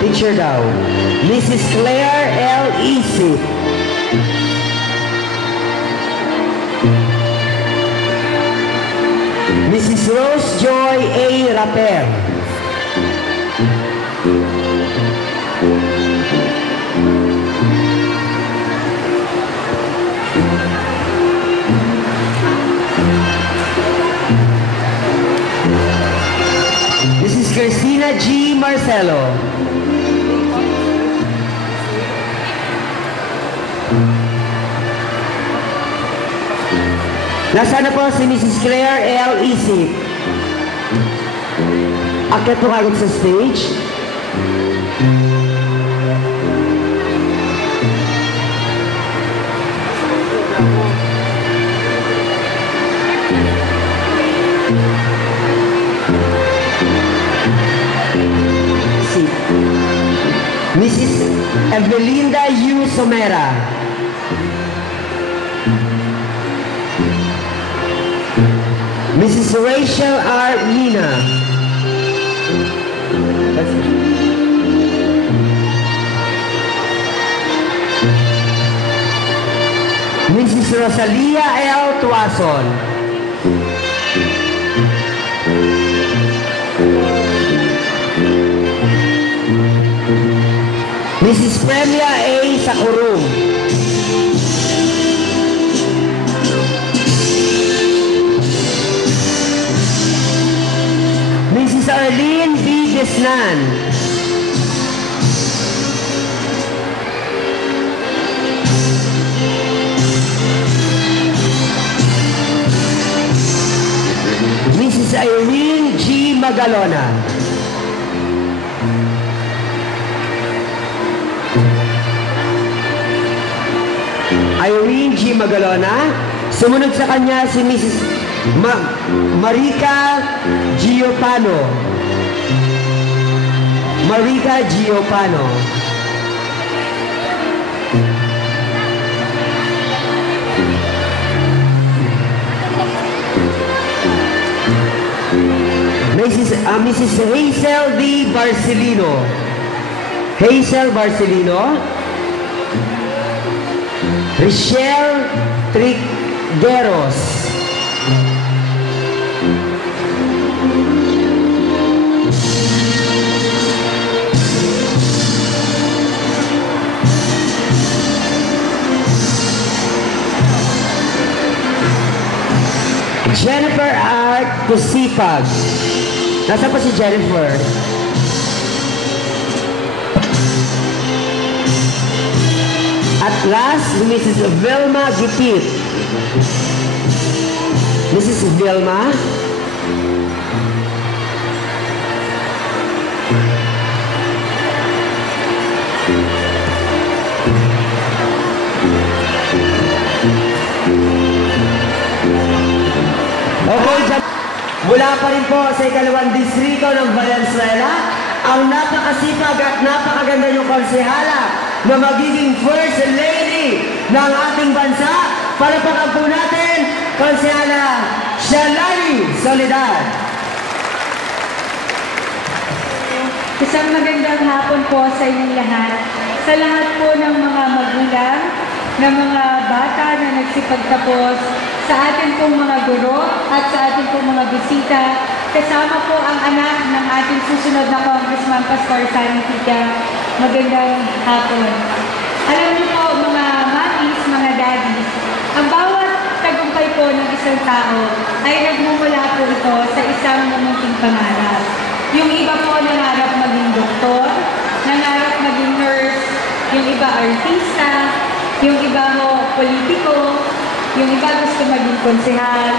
Teacher daw. Mrs. Claire L. Isip. Mrs. Rose Joy A. Raper. Mrs. Christina G. Marcelo. Nasaan na po si Mrs. Claire L. Isip? Akit po kagad sa stage. Mrs. Evelinda U. Somera. Mrs. Rachel R. Lina. Mrs. Rosalia L. Tuason. Mrs. Premia A. Sakurum. Mrs. Arlene B. Desnan. Mrs. Irene G. Magalona. Irene G. Magalona. Sumunod sa kanya si Mrs. Marica Giopano. Marica Giopano. Mrs. Hazel D. Barcelino. Hazel Barcelino. Richelle Trigueros. Jennifer R. Kusipag. Nasaan pa si Jennifer? At last, Mrs. Vilma Gipit. Mrs. Vilma. Okay, mula pa rin po sa ikalawang distrito ng Valenzuela, ang napakasipag at napakaganda yung konsehala na magiging First Lady ng ating bansa. Para po natin, konsehala Shalani Soledad. Isang magandang hapon po sa inyong lahat. Sa lahat po ng mga magulang, ng mga bata na nagsipagtapos, sa ating pong mga guro at sa ating pong mga bisita, kasama po ang anak ng ating susunod na Congressman Pastor Sani Tika. Magandang hapon. Alam niyo po mga matis, mga daddies, ang bawat tagumpay po ng isang tao ay nagmumula po ito sa isang mamunting pangarap. Yung iba po nangarap maging doktor, nangarap maging nurse, yung iba artista, yung iba mo politiko, yung iba gusto maging konsehal,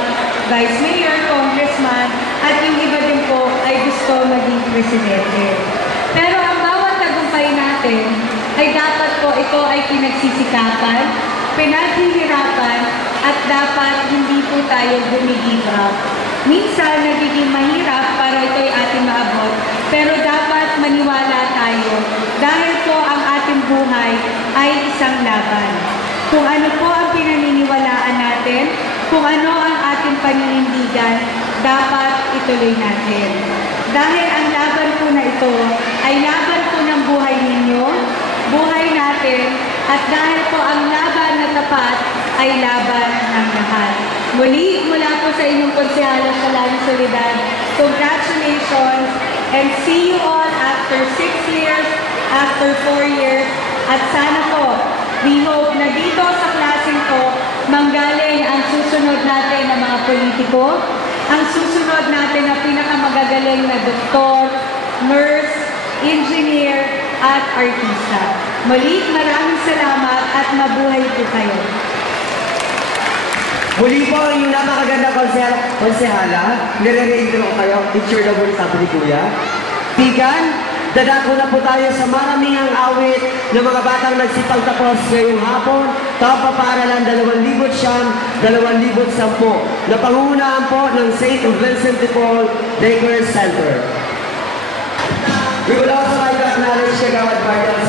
vice mayor, congressman, at yung iba din po ay gusto maging presidente. Pero ang bawat tagumpay natin ay dapat po ito ay pinagsisikapan, pinaghihirapan, at dapat hindi po tayo gumigive up. Minsan nagiging mahirap para ito ay ating maabot, pero dapat maniwala tayo dahil po ang ating buhay ay isang laban. Kung ano po ang pinaniniwalaan natin, kung ano ang ating paninindigan, dapat ituloy natin. Dahil ang laban po na ito ay laban po ng buhay ninyo, buhay natin, at dahil po ang laban na tapat ay laban ng lahat. Muli, mula po sa inyong konsehala sa Lani Solidad, congratulations and see you all after 6 years, after 4 years, at sana po, we hope na dito sa klaseng to, manggaling ang susunod natin na mga politiko, ang susunod natin na pinakamagagaling na doktor, nurse, engineer, at artista. Muli, maraming salamat at mabuhay po kayo. Muli po ang inyong napakaganda konsehala. Nire-reintro ko kayo. Picture na po sabi ni Kuya. Tigan, dadako na po tayo sa maraming awit ng mga batang nagsipagtapos ngayong hapon. Kapaparalan 2009, 2010 na pangungunahan po ng St. Vincent de Paul Daycare Center. We will also like to acknowledge Kagawad Barda